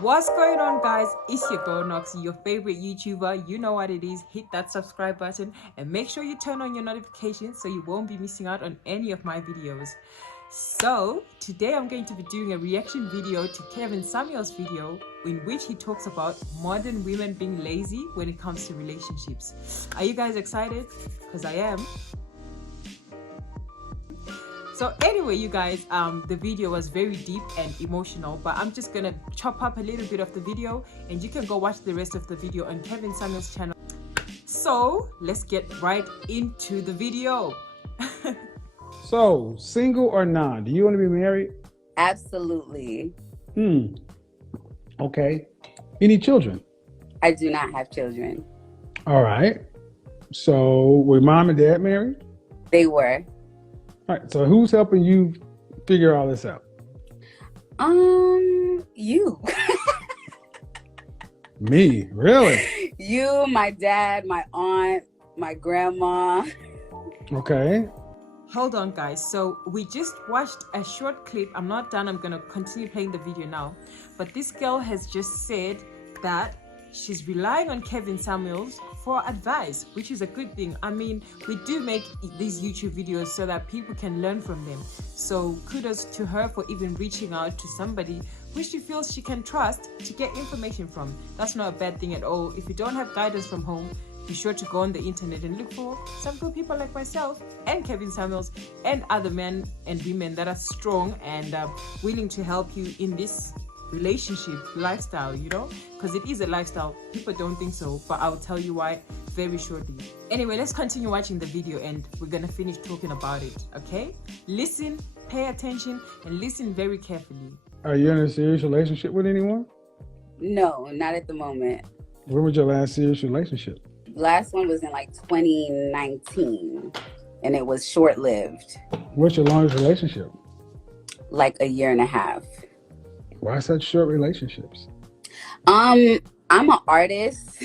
What's going on, guys? It's your girl Noxy, your favorite YouTuber. You know what it is. Hit that subscribe button and make sure you turn on your notifications so you won't be missing out on any of my videos. So today I'm going to be doing a reaction video to Kevin Samuel's video in which he talks about modern women being lazy when it comes to relationships. Are you guys excited? Because I am. So anyway, you guys, the video was very deep and emotional, but I'm just gonna chop up a little bit of the video and you can go watch the rest of the video on Kevin Samuel's channel. So let's get right into the video. So, single or non? Do you want to be married? Absolutely. Okay. Any children? I do not have children. All right. So, were mom and dad married? They were. All right. So, who's helping you figure all this out? You. Me? Really? You, my dad, my aunt, my grandma. Okay. Hold on, guys. So we just watched a short clip. I'm not done. I'm going to continue playing the video now. But this girl has just said that she's relying on Kevin Samuels for advice, which is a good thing. I mean, we do make these YouTube videos so that people can learn from them. So kudos to her for even reaching out to somebody who she feels she can trust to get information from. That's not a bad thing at all. If you don't have guidance from home, be sure to go on the internet and look for some good people like myself and Kevin Samuels and other men and women that are strong and willing to help you in this relationship lifestyle, you know, because it is a lifestyle. People don't think so, but I'll tell you why very shortly. Anyway, let's continue watching the video and we're gonna finish talking about it. Okay, listen, pay attention, and listen very carefully. Are you in a serious relationship with anyone? No, not at the moment. When was your last serious relationship? Last one was in like 2019 and it was short-lived. What's your longest relationship? Like a year and a half. Why such short relationships? I'm an artist.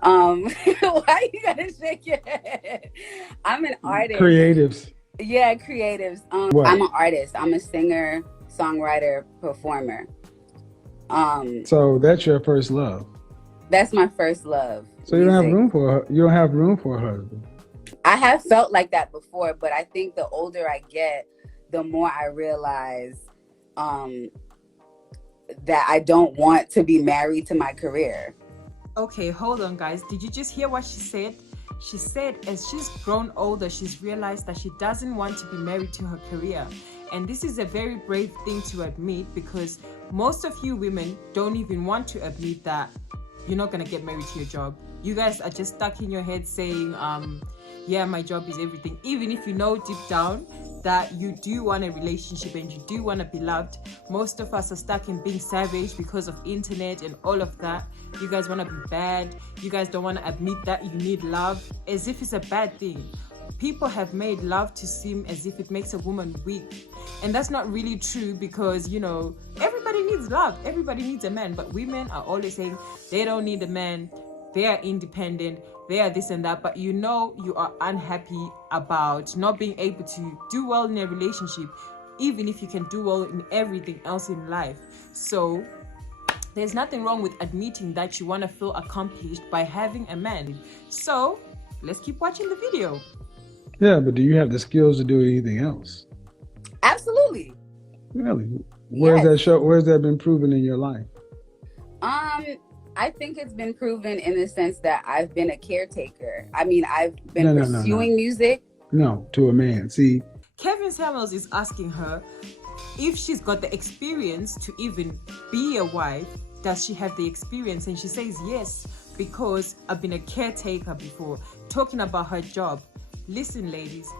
Why you gotta shake your head? I'm an artist. Creatives. Yeah, creatives. I'm an artist. I'm a singer, songwriter, performer. So that's your first love. That's my first love. So you don't have room for a husband. I have felt like that before, but I think the older I get, the more I realize that I don't want to be married to my career. Okay, hold on, guys. Did you just hear what she said? She said as she's grown older, she's realized that she doesn't want to be married to her career. And this is a very brave thing to admit, because most of you women don't even want to admit that you're not going to get married to your job. You guys are just stuck in your head saying, yeah, my job is everything. Even if you know deep down that you do want a relationship and you do want to be loved, most of us are stuck in being savage because of internet and all of that. You guys want to be bad. You guys don't want to admit that you need love, as if it's a bad thing. People have made love to seem as if it makes a woman weak. And that's not really true, because, you know, everybody needs love. Everybody needs a man. But women are always saying they don't need a man. They are independent. They are this and that. But you know you are unhappy about not being able to do well in a relationship, even if you can do well in everything else in life. So there's nothing wrong with admitting that you want to feel accomplished by having a man. So let's keep watching the video. Yeah, but do you have the skills to do anything else? Absolutely. Really? Where's that show? Where's that been proven in your life? I think it's been proven in the sense that I've been a caretaker. I mean, I've been pursuing music. No, to a man. See, Kevin Samuels is asking her if she's got the experience to even be a wife. Does she have the experience? And she says yes, because I've been a caretaker before. Talking about her job. Listen, ladies,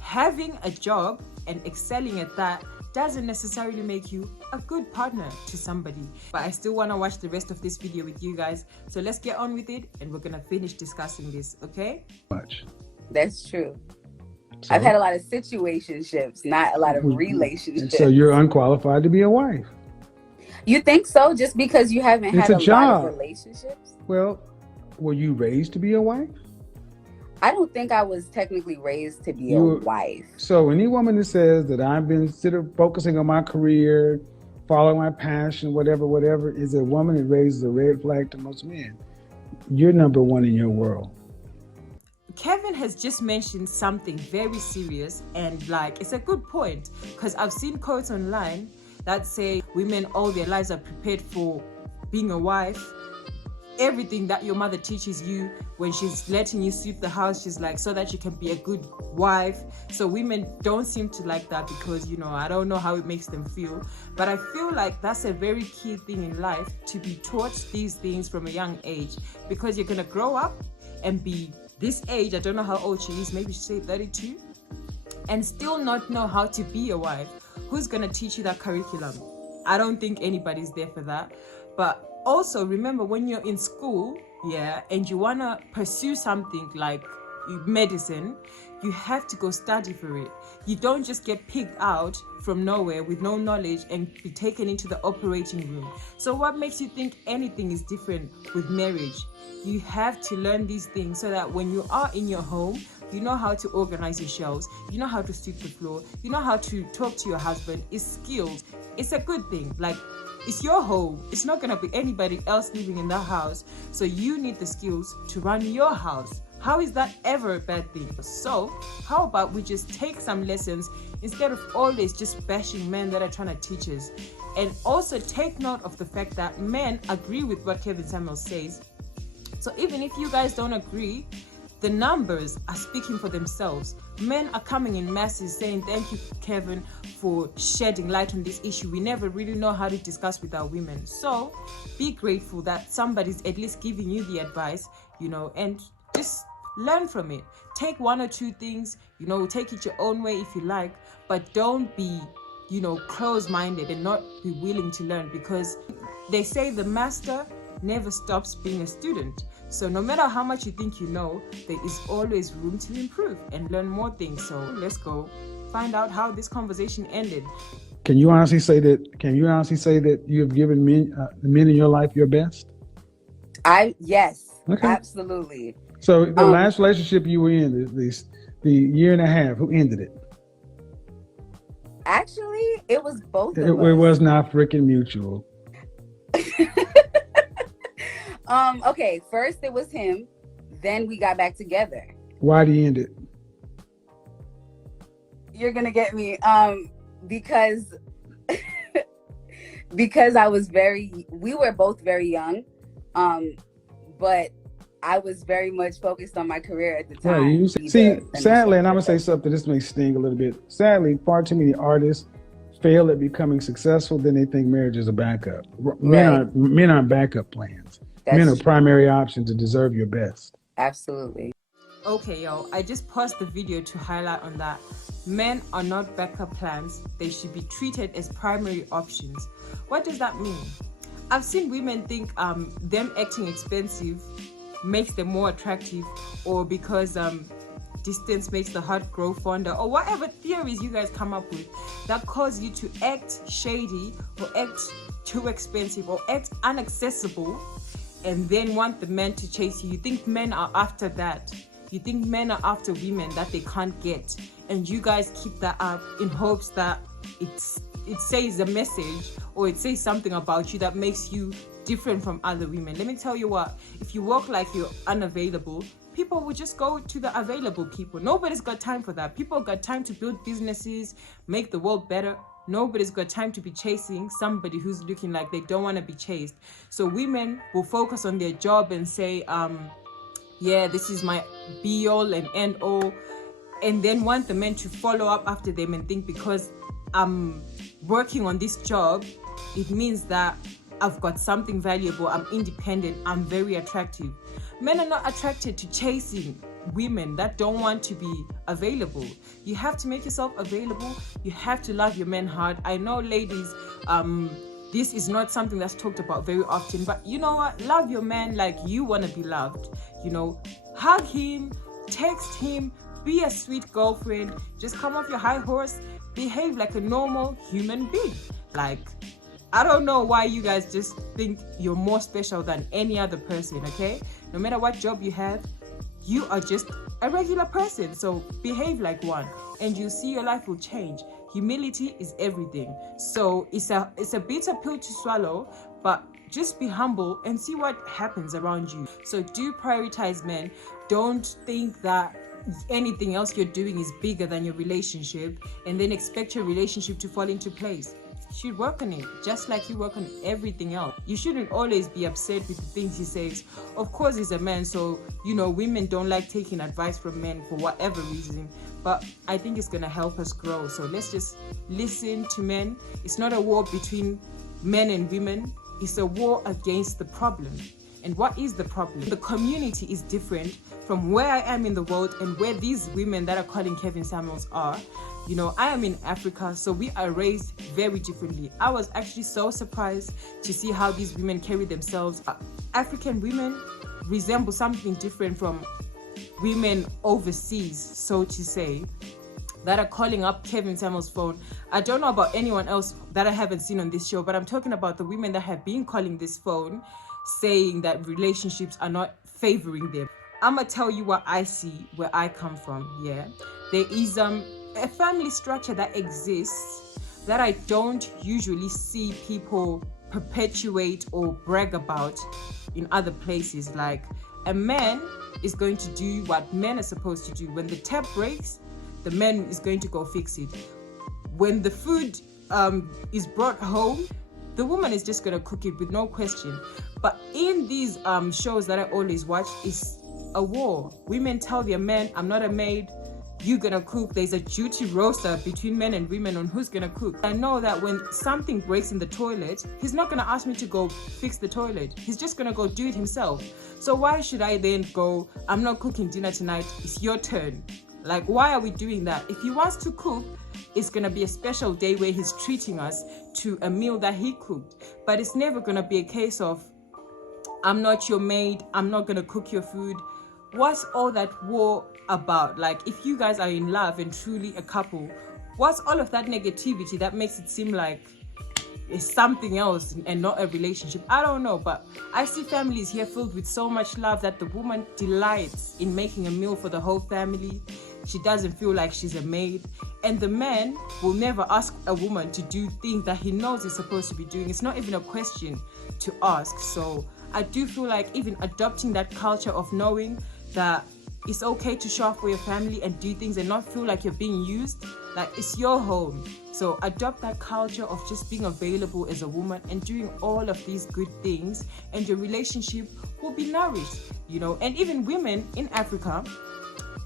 having a job and excelling at that doesn't necessarily make you a good partner to somebody. But I still want to watch the rest of this video with you guys. So let's get on with it and we're going to finish discussing this, okay? That's true. So, I've had a lot of situationships, not a lot of relationships. So you're unqualified to be a wife. You think so? Just because you haven't had a lot of relationships? Well, were you raised to be a wife? I don't think I was technically raised to be a wife. So any woman that says that I've been focusing on my career follow my passion, whatever, is a woman. It raises a red flag to most men. You're number one in your world. Kevin has just mentioned something very serious, and like, it's a good point, because I've seen quotes online that say women all their lives are prepared for being a wife. Everything that your mother teaches you when she's letting you sweep the house, she's like, so that you can be a good wife. So women don't seem to like that because, you know, I don't know how it makes them feel. But I feel like that's a very key thing in life, to be taught these things from a young age, because you're going to grow up and be this age. I don't know how old she is, maybe she's say 32, and still not know how to be a wife. Who's going to teach you that curriculum? I don't think anybody's there for that. But also remember, when you're in school, and you want to pursue something like medicine, you have to go study for it. You don't just get picked out from nowhere with no knowledge and be taken into the operating room. So what makes you think anything is different with marriage? You have to learn these things so that when you are in your home, you know how to organize your shelves, you know how to sweep the floor, you know how to talk to your husband. It's skills. It's a good thing. Like, it's your home. It's not going to be anybody else living in that house. So you need the skills to run your house. How is that ever a bad thing? So how about we just take some lessons instead of always just bashing men that are trying to teach us? And also take note of the fact that men agree with what Kevin Samuel says. So even if you guys don't agree, the numbers are speaking for themselves. Men are coming in masses saying, thank you, Kevin, for shedding light on this issue. We never really know how to discuss with our women. So be grateful that somebody's at least giving you the advice, you know, and just learn from it. Take one or two things, you know, take it your own way if you like, but don't be, you know, close-minded and not be willing to learn, because they say the master never stops being a student. So no matter how much you think you know, there is always room to improve and learn more things. So let's go find out how this conversation ended. Can you honestly say that you have given the men in your life your best? Yes, okay. Absolutely. So the last relationship you were in, the year and a half, who ended it? Actually, it was both of us. It was not freaking mutual. Okay, first it was him, then we got back together. Why did he end it? You're gonna get me. Because we were both very young, but I was very much focused on my career at the time. Right, see, sadly, and I'm gonna say something, this may sting a little bit. Sadly, far too many artists fail at becoming successful, then they think marriage is a backup. Men aren't backup plans. Men are primary options to deserve your best. Absolutely. Okay, yo, I just paused the video to highlight on that. Men are not backup plans. They should be treated as primary options. What does that mean? I've seen women think them acting expensive makes them more attractive, or because distance makes the heart grow fonder, or whatever theories you guys come up with that cause you to act shady or act too expensive or act inaccessible, and then want the men to chase you. You think men are after that. You think men are after women that they can't get, and you guys keep that up in hopes that it says a message or it says something about you that makes you different from other women. Let me tell you what, if you walk like you're unavailable, people will just go to the available people. Nobody's got time for that. People got time to build businesses, make the world better. Nobody's got time to be chasing somebody who's looking like they don't want to be chased. So women will focus on their job and say, yeah, this is my be all and end all, and then want the men to follow up after them and think because I'm working on this job, it means that I've got something valuable, I'm independent, I'm very attractive. Men are not attracted to chasing women that don't want to be available. You have to make yourself available. You have to love your men hard. I know, ladies, this is not something that's talked about very often, but you know what? Love your man like you want to be loved. You know, hug him, text him, be a sweet girlfriend. Just come off your high horse, behave like a normal human being. Like, I don't know why you guys just think you're more special than any other person, okay? No matter what job you have, you are just a regular person. So behave like one and you'll see your life will change. Humility is everything. So it's a bitter pill to swallow, but just be humble and see what happens around you. So do prioritize men. Don't think that anything else you're doing is bigger than your relationship and then expect your relationship to fall into place. You should work on it just like you work on everything else. You shouldn't always be upset with the things he says. Of course, he's a man, so women don't like taking advice from men for whatever reason, but I think it's gonna help us grow. So let's just listen to men. It's not a war between men and women, it's a war against the problem. And what is the problem? The community is different from where I am in the world and where these women that are calling Kevin Samuels are. I am in Africa, so we are raised very differently. I was actually so surprised to see how these women carry themselves. African women resemble something different from women overseas, so to say, that are calling up Kevin Samuels' phone. I don't know about anyone else that I haven't seen on this show, but I'm talking about the women that have been calling this phone, saying that relationships are not favoring them. I'm gonna tell you what I see where I come from. There is a family structure that exists that I don't usually see people perpetuate or brag about in other places. Like, a man is going to do what men are supposed to do. When the tap breaks, the man is going to go fix it. When the food is brought home, the woman is just gonna cook it with no question. But in these shows that I always watch, it's a war. Women tell their men, I'm not a maid, you're gonna cook. There's a duty roster between men and women on who's gonna cook. I know that when something breaks in the toilet, he's not gonna ask me to go fix the toilet. He's just gonna go do it himself. So why should I then go, I'm not cooking dinner tonight, it's your turn? Like, why are we doing that? If he wants to cook, it's gonna be a special day where he's treating us to a meal that he cooked. But it's never gonna be a case of, I'm not your maid, I'm not gonna cook your food. What's all that war about? Like, if you guys are in love and truly a couple, what's all of that negativity that makes it seem like it's something else and not a relationship? I don't know, but I see families here filled with so much love that the woman delights in making a meal for the whole family. She doesn't feel like she's a maid. And the man will never ask a woman to do things that he knows he's supposed to be doing. It's not even a question to ask. So I do feel like even adopting that culture of knowing that it's okay to show up for your family and do things and not feel like you're being used, like it's your home. So adopt that culture of just being available as a woman and doing all of these good things, and your relationship will be nourished, And even women in Africa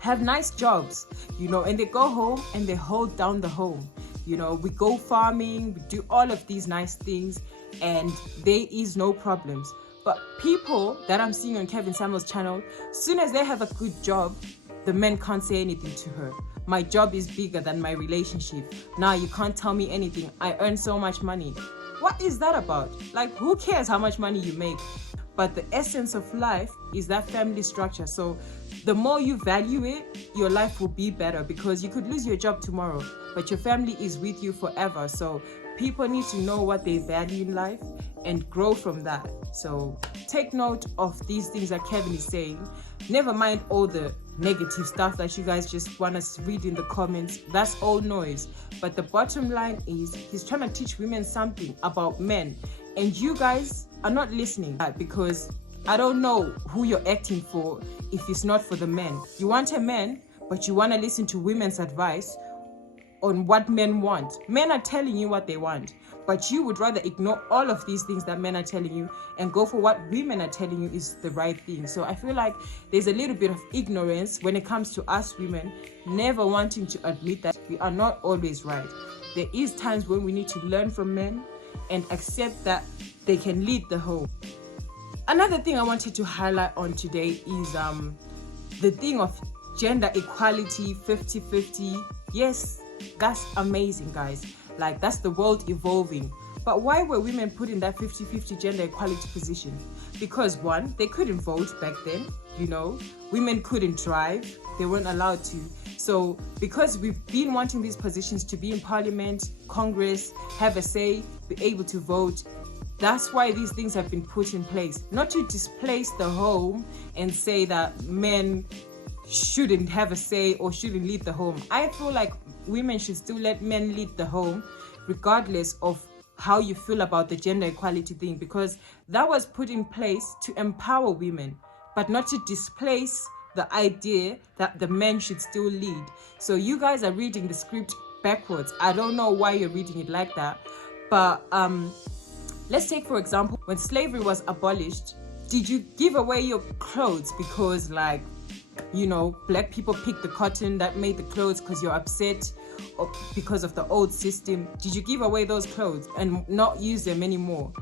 have nice jobs, and they go home and they hold down the home. We go farming, we do all of these nice things, and there is no problems. But people that I'm seeing on Kevin Samuels' channel, soon as they have a good job, the men can't say anything to her. My job is bigger than my relationship. Now you can't tell me anything. I earn so much money. What is that about? Like, who cares how much money you make? But the essence of life is that family structure. So the more you value it, your life will be better, because you could lose your job tomorrow, but your family is with you forever. So people need to know what they value in life and grow from that. So take note of these things that Kevin is saying. Never mind all the negative stuff that you guys just want us to read in the comments. That's all noise. But the bottom line is, he's trying to teach women something about men. And you guys are not listening, because I don't know who you're acting for if it's not for the men. You want a man, but you want to listen to women's advice on what men want. Men are telling you what they want, but you would rather ignore all of these things that men are telling you and go for what women are telling you is the right thing. So I feel like there's a little bit of ignorance when it comes to us women, never wanting to admit that we are not always right. There is times when we need to learn from men and accept that they can lead the home. Another thing I wanted to highlight on today is the thing of gender equality, 50-50. Yes, that's amazing, guys. Like, that's the world evolving. But why were women put in that 50-50 gender equality position? Because one, they couldn't vote back then, women couldn't drive, they weren't allowed to. So because we've been wanting these positions to be in parliament, Congress, have a say, be able to vote, that's why these things have been put in place. Not to displace the home and say that men shouldn't have a say or shouldn't lead the home. I feel like women should still let men lead the home, regardless of how you feel about the gender equality thing, because that was put in place to empower women, but not to displace the idea that the men should still lead. So you guys are reading the script backwards. I don't know why you're reading it like that, but let's take, for example, when slavery was abolished, did you give away your clothes because, like, you know, black people picked the cotton that made the clothes because you're upset or because of the old system? Did you give away those clothes and not use them anymore?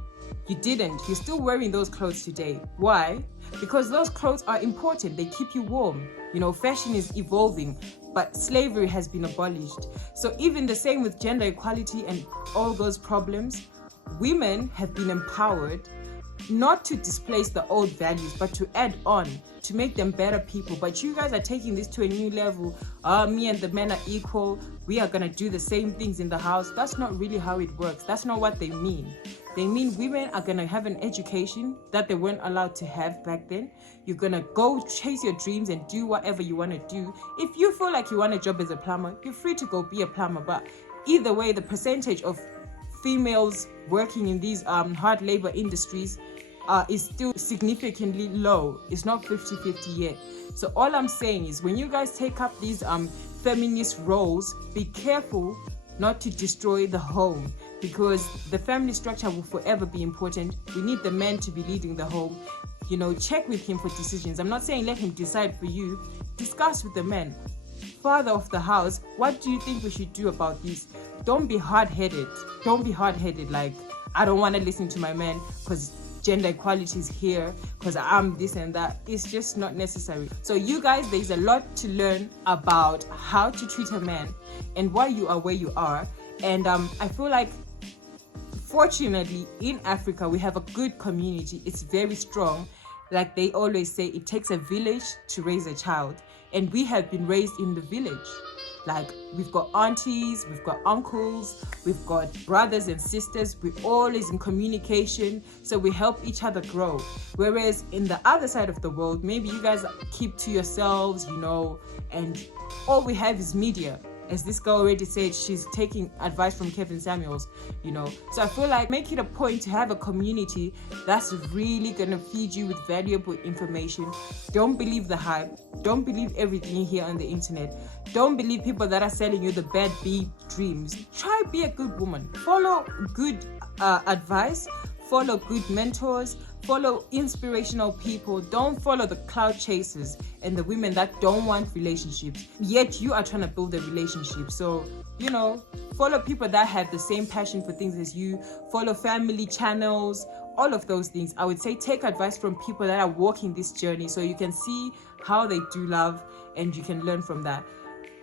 You didn't. You're still wearing those clothes today. Why? Because those clothes are important. They keep you warm. You know, fashion is evolving, but slavery has been abolished. So even the same with gender equality and all those problems, women have been empowered not to displace the old values, but to add on, to make them better people. But you guys are taking this to a new level. Me and the men are equal. We are gonna do the same things in the house. That's not really how it works. That's not what they mean. They mean women are gonna have an education that they weren't allowed to have back then. You're gonna go chase your dreams and do whatever you wanna do. If you feel like you want a job as a plumber, you're free to go be a plumber. But either way, the percentage of females working in these hard labor industries is still significantly low. It's not 50-50 yet. So all I'm saying is, when you guys take up these feminist roles, be careful not to destroy the home, because the family structure will forever be important. We need the man to be leading the home. You know, check with him for decisions. I'm not saying let him decide for you. Discuss with the man. Father of the house, what do you think we should do about this? Don't be hard-headed. Don't be hard-headed like, I don't want to listen to my man because gender equality is here, because I'm this and that. It's just not necessary. So you guys, there's a lot to learn about how to treat a man and why you are where you are. And I feel like, fortunately, in Africa, we have a good community. It's very strong. Like they always say, it takes a village to raise a child. And we have been raised in the village. Like, we've got aunties, we've got uncles, we've got brothers and sisters. We're always in communication, so we help each other grow. Whereas in the other side of the world, maybe you guys keep to yourselves, you know, and all we have is media. As this girl already said, she's taking advice from Kevin Samuels, you know. So I feel like make it a point to have a community that's really gonna feed you with valuable information. Don't believe the hype. Don't believe everything you hear on the internet. Don't believe people that are selling you the bad bee dreams. Try be a good woman. Follow good advice. Follow good mentors. Follow inspirational people. Don't follow the cloud chasers and the women that don't want relationships, yet you are trying to build a relationship. So, you know, follow people that have the same passion for things as you. Follow family channels, all of those things. I would say take advice from people that are walking this journey, so you can see how they do love and you can learn from that.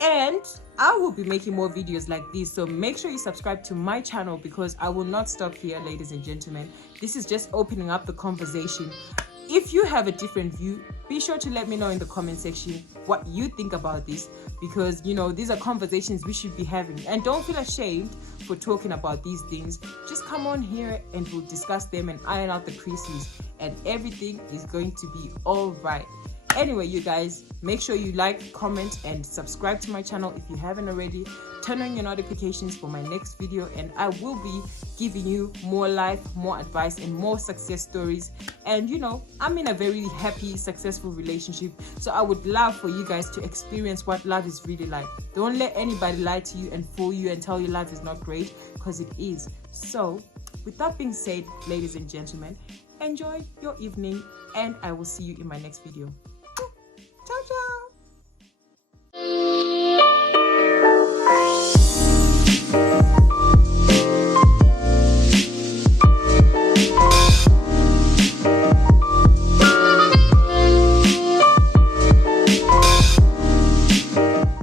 And I will be making more videos like this, so make sure you subscribe to my channel, because I will not stop here, ladies and gentlemen. This is just opening up the conversation. If you have a different view, be sure to let me know in the comment section what you think about this, because, you know, these are conversations we should be having. And don't feel ashamed for talking about these things. Just come on here and we'll discuss them and iron out the creases, and everything is going to be all right. Anyway, you guys, make sure you like, comment, and subscribe to my channel if you haven't already. Turn on your notifications for my next video, and I will be giving you more life, more advice, and more success stories. And you know, I'm in a very happy, successful relationship, so I would love for you guys to experience what love is really like. Don't let anybody lie to you and fool you and tell you life is not great, because it is. So with that being said, ladies and gentlemen, enjoy your evening, and I will see you in my next video.